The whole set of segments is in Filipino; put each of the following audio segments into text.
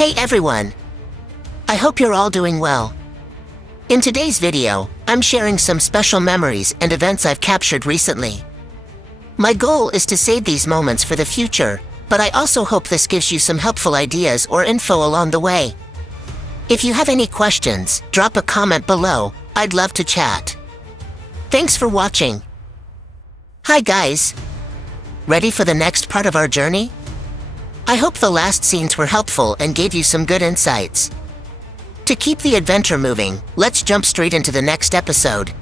Hey everyone! I hope you're all doing well. In today's video, I'm sharing some special memories and events I've captured recently. My goal is to save these moments for the future, but I also hope this gives you some helpful ideas or info along the way. If you have any questions, drop a comment below. I'd love to chat. Thanks for watching. Hi guys! Ready for the next part of our journey? I hope the last scenes were helpful and gave you some good insights. To keep the adventure moving, let's jump straight into the next episode.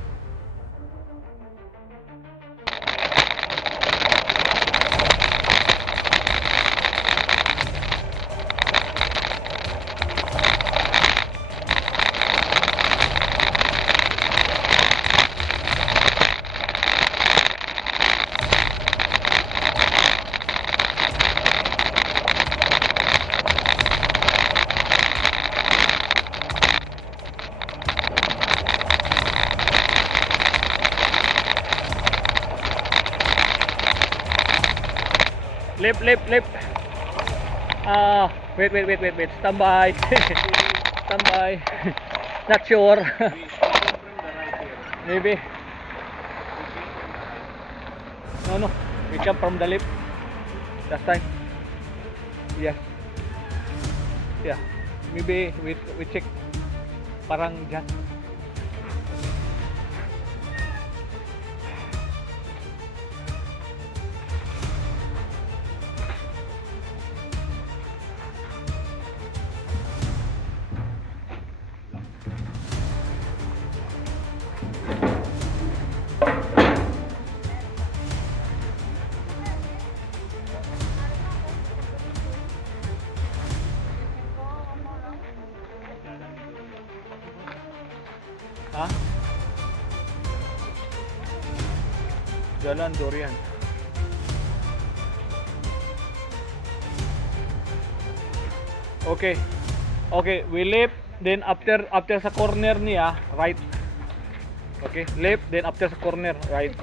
Left. Wait. Stand by. Stand by. Not sure. Maybe. No. We come from the left. Last time. Yes. Yeah. Maybe we check. Parang dyan. Ha? Jalan Durian. Okay, we left, then after sa corner niya, right. Okay, left, then after sa corner, right.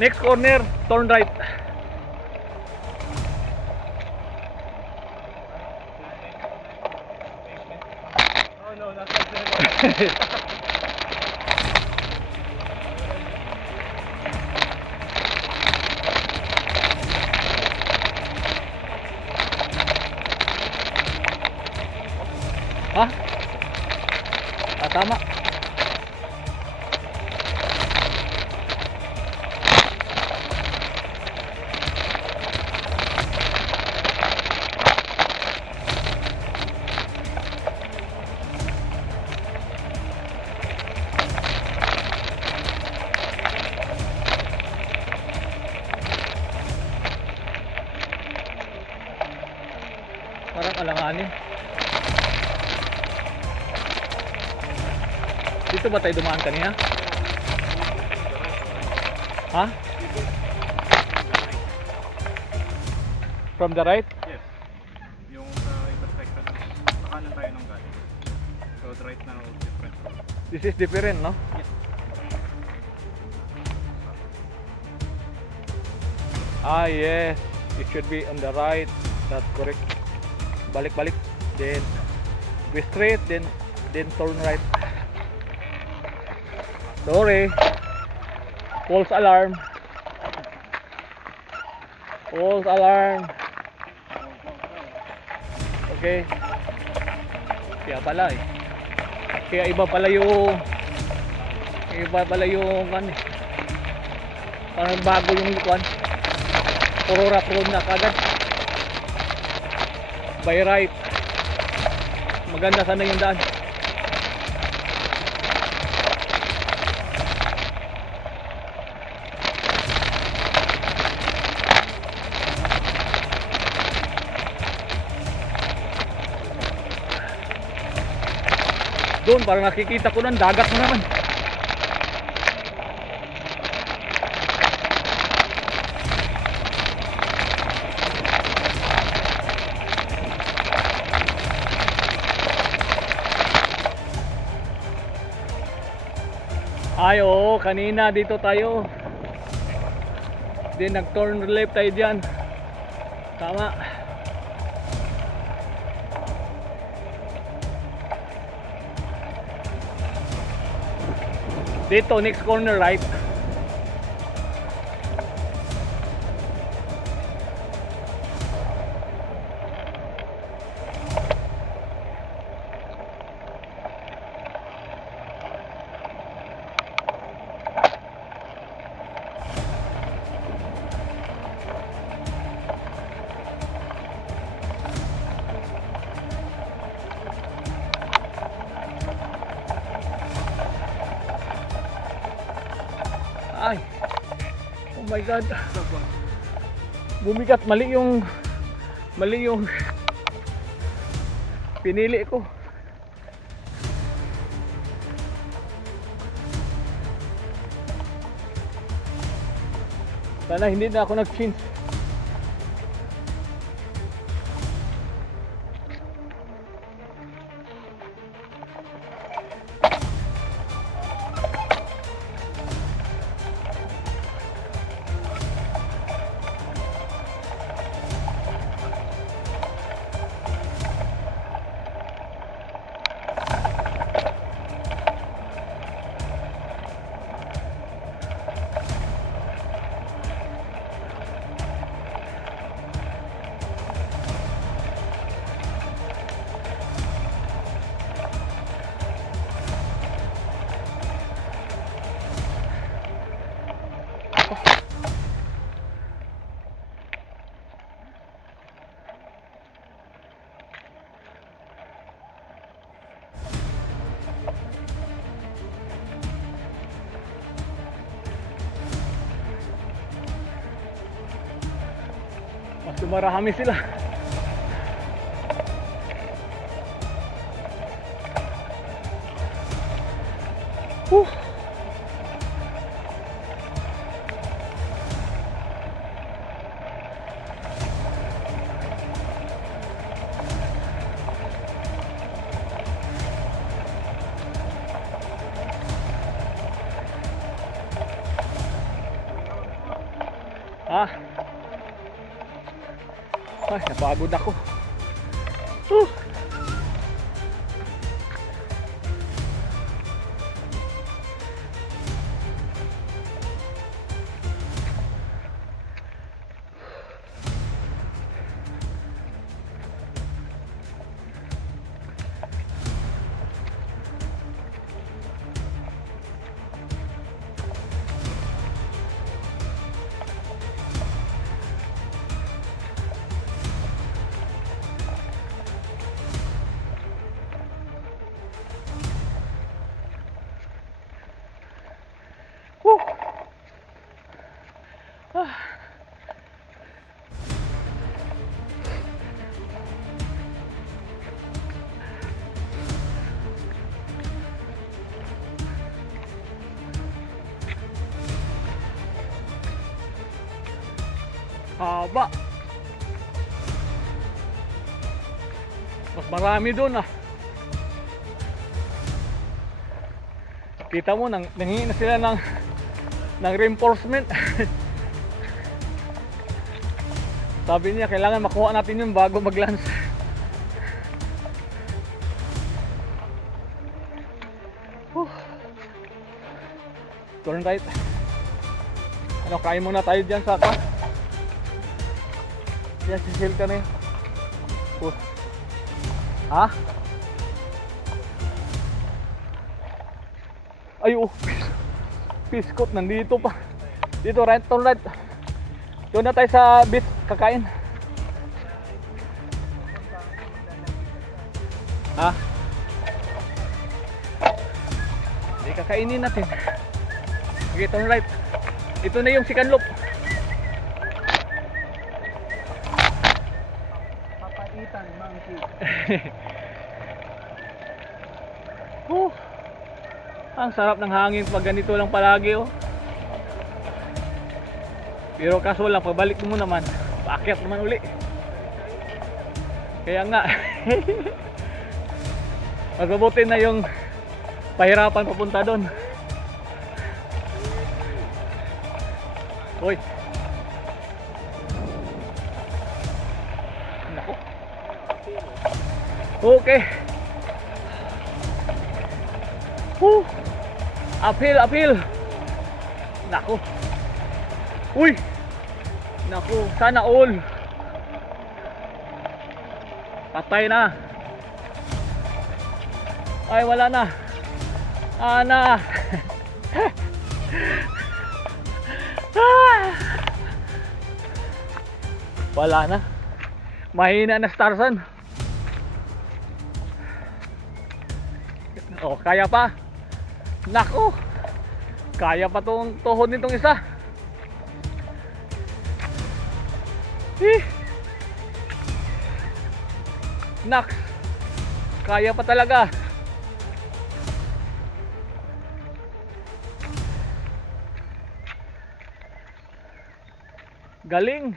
Next corner, turn right. No, that's not Ha? Tama. Parang alanganin. Dito ba tayo dumaan kanina? Ha? From the right? Yes. Yung intersection, kanan tayo ng galing. So the right now is different. This is different, no? Yes. Yes. It should be on the right. That's correct. Balik. Then we straight, then turn right. Sorry. False alarm. Okay. Kaya pala eh. Kaya iba pala yung ano. Parang bago yung likuan. Puro rock road na kagad. By right. Maganda sana yung daan. Doon parang nakikita ko ng dagat mo naman. Ay, oo, kanina dito tayo. Then nag-turn left tayo dyan. Tama. Dito, next corner right. Ay. Oh my god. Bumigat, mali yung pinili ko. Sana hindi na ako nag-change. Mas dumarami sila. Ah. Ay, napagod ako. Haba. Mas marami doon ah. Kita mo, nanghingi na sila ng reinforcement. Sabi niya, kailangan makuha natin yun bago mag-lunch. Turn right. Ano, kain muna tayo dyan sa ka. Yan, sisil ka na yun. Ha? Ay, piskot, nandito pa. Dito, right, turn right. Doon na tayo sa beach, kakain. Ha? Hindi, kakainin natin. Okay, turn right. Ito na yung second loop. Papaitan, monkey. Ang sarap ng hangin pag ganito lang palagi oh. Pero kaso lang, pagbalik mo naman, paakyat naman uli. Kaya nga mas mabuti na yung pahirapan papunta doon. Uy. Nako. Okay. Uphill. Nako. Uy. Nako, sana all. Patay na. Ay, wala na. Ana. Wala na. Mahina na Starsan. Oh, kaya pa. Nako. Kaya pa tong tuhod nitong isa. Naks. Kaya pa talaga. Galing.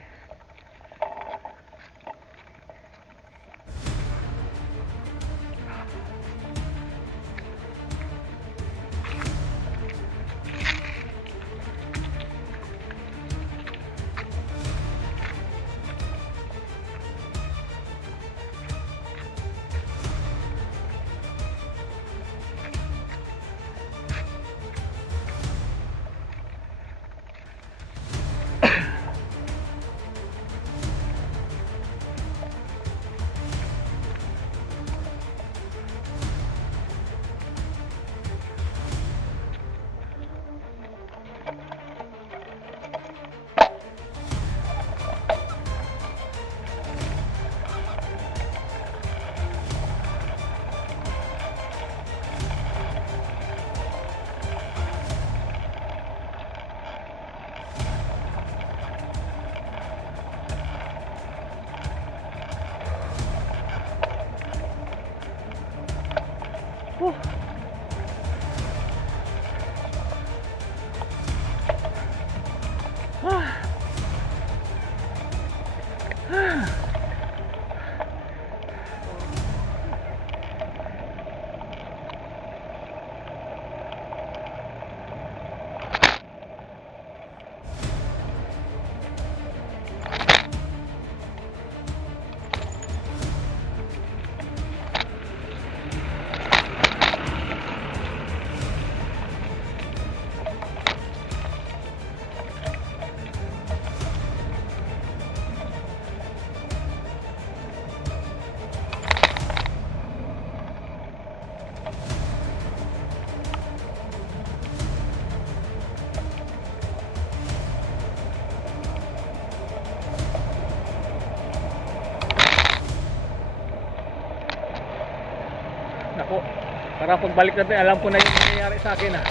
Nako, para pagbalik natin, alam ko na yung nangyayari sa akin ah.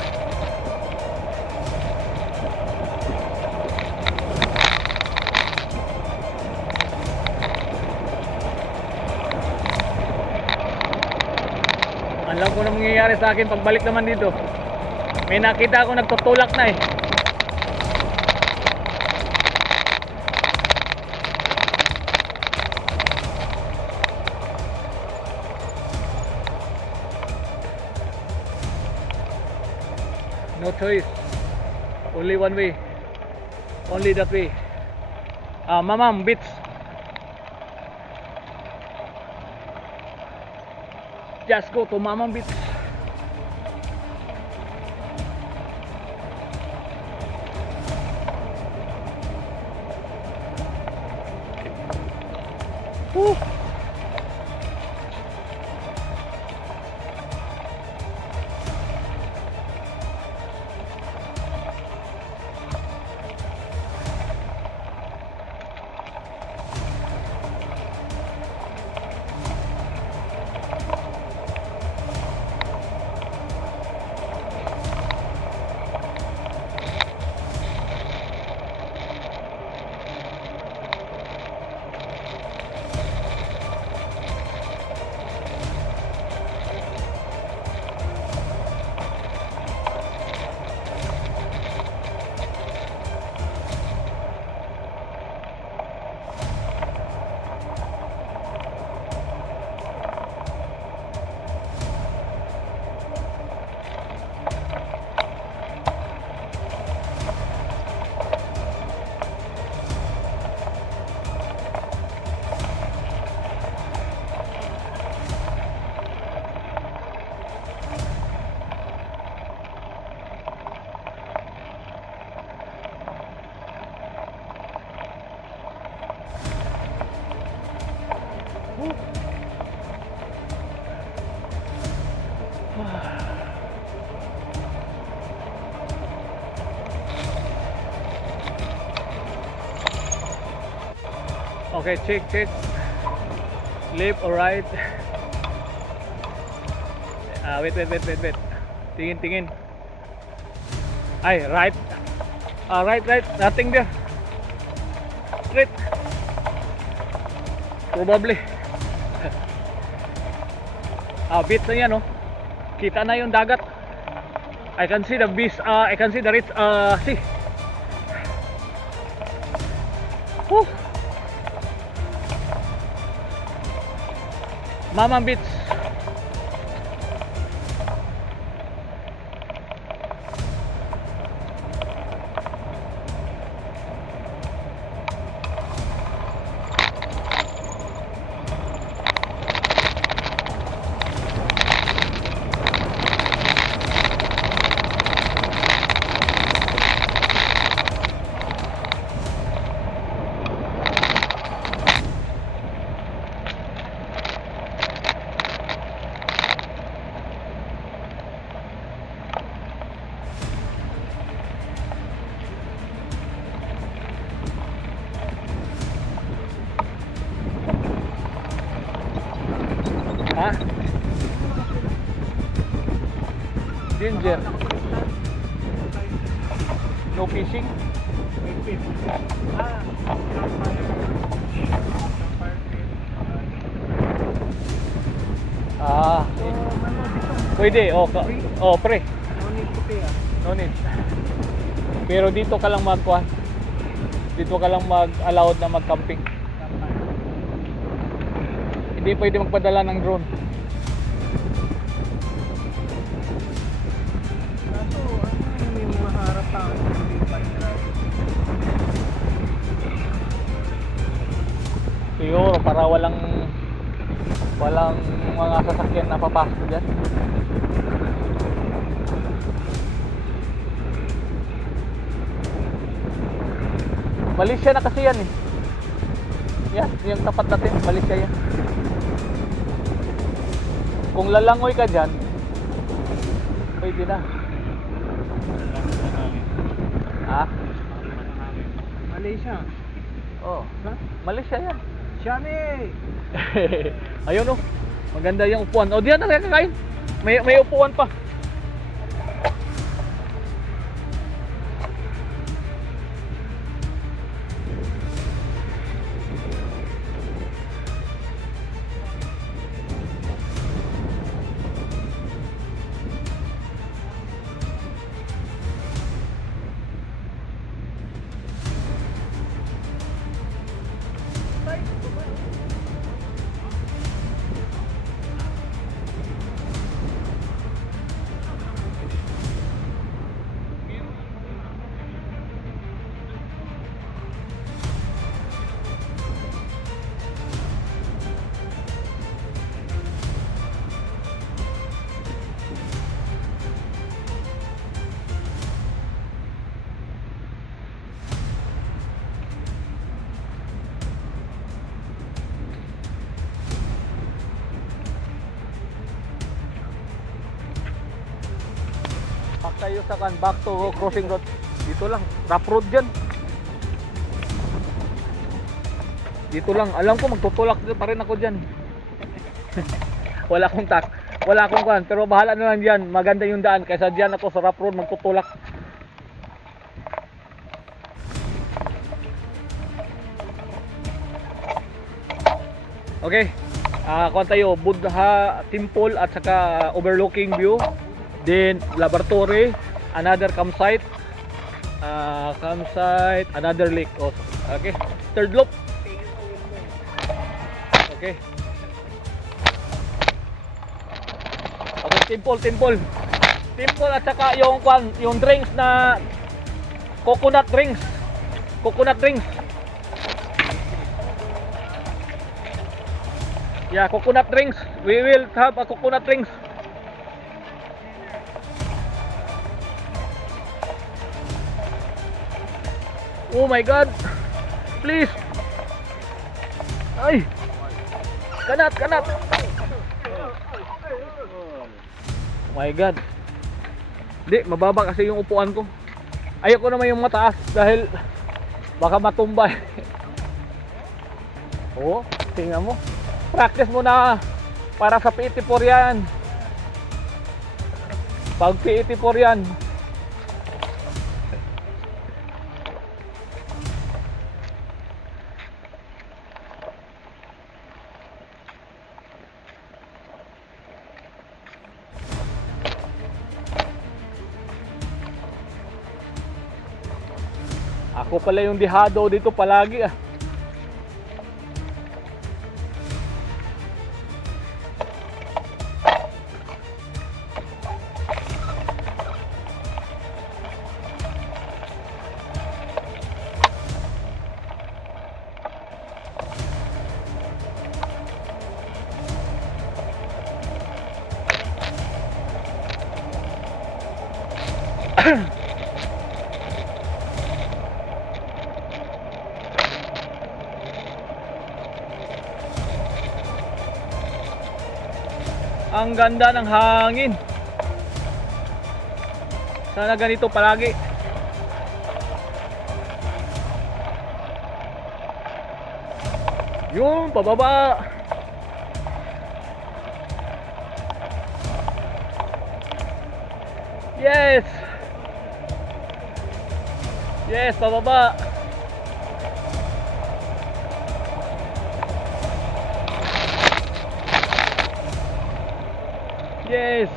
Alam ko na mangyayari sa akin pagbalik naman dito. May nakita ako nagtutulak na eh. No choice. Only one way. Only that way. Mamam, beach. Just go to Mamam beach. Woo. Okay, check. Left or right? Wait. Tingin. Ay, right. Right. Nothing there. Straight. Probably. Bit na yan, oh. Kita na yung dagat. I can see the beach. I can see the rich sea. Whew. Mamam Beach. Ha? Ginger. No fishing? Pwede. Pre. No need. Pero dito ka lang magkuhan. Dito ka lang mag-allowed na mag-camping. Hindi pwede magpadala ng drone. May mga harap pa. Siguro para walang mga sasakyan na papasok dyan. Malaysia na kasi yan eh. Yan, yung tapat natin, Malaysia yan. Kung lalangoy ka dyan, pwede na. Ha? Malaysia. Oh, Malaysia yan. Shami! Ayun oh, maganda yung upuan. O diyan na kakain. May upuan pa. Back tayo sa back to crossing road. Dito lang, rough road dyan. Dito lang, alam ko magtutulak pa rin ako dyan. Wala akong kan, pero bahala na lang dyan. Maganda yung daan, kaysa dyan ako sa rough road magtutulak. Okay, kuha tayo, Buddha Temple at saka overlooking view. Then laboratory, another campsite, another lake also. Okay, third loop. Okay. Okay, temple at saka yung drinks na coconut drinks. Yeah, coconut drinks. We will have a coconut drinks. Oh my God! Please! Ay! Kanat! My God. Hindi, mababa kasi yung upuan ko. Ayoko naman yung mataas dahil baka matumba. Oo, tingnan mo. Practice mo na para sa PET4 yan. Pag PET4 yan. Ako pala yung dihado dito palagi ah. Ang ganda ng hangin. Sana ganito palagi. Yung pababa. Yes. Yes, pababa. Yes.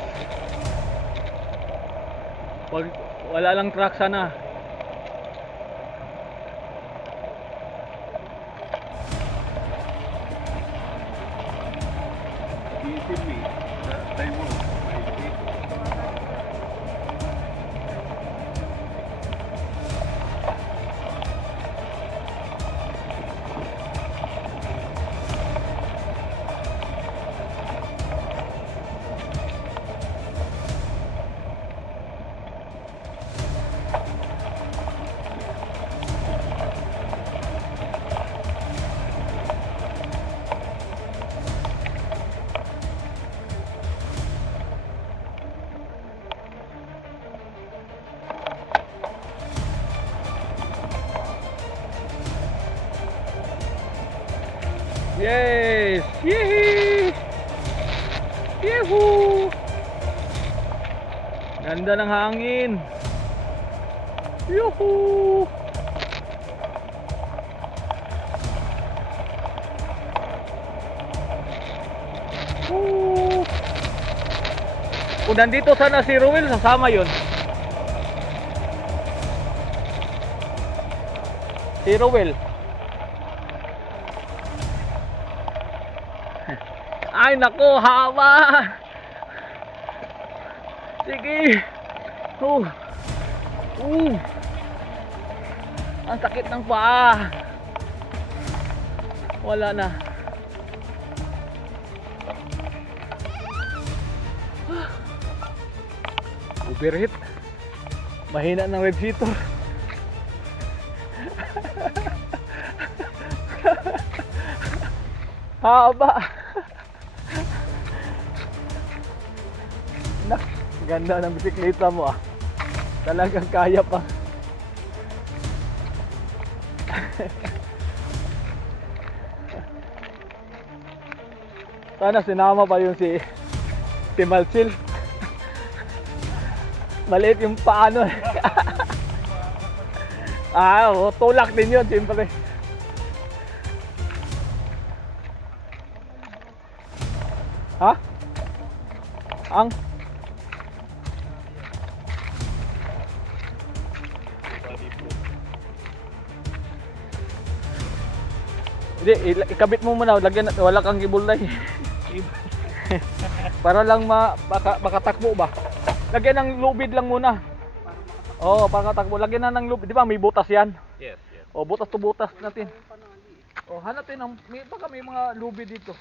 Pag wala lang truck sana. Iisip me. Tayo mo. Maisip. Yes! Yehey! Yehoo! Ganda ng hangin. Yuhuu! Woo! Kung nandito sana si Ruel, sasama yun. Si Ruel. Ay nako, haba. Sige. Ang sakit ng paa. Wala na. Overheat. Mahina ng red heater. Haba. Nak, ganda ng bisikleta mo ah. Talagang kaya pa. Sana sinama pa yung si Malsil. Maliit yung paano eh. Tulak din yun siyempre. Ha? Ang? Hindi, ikabit mo muna, lagyan, wala kang ibulay. Para lang baka takbo ba? Lagyan ng lubid lang muna. Oo, para takbo. Lagyan na ng lubid. Di ba may butas yan? Yes, yes. O, butas to butas natin. O, hanapin baka may mga lubid dito.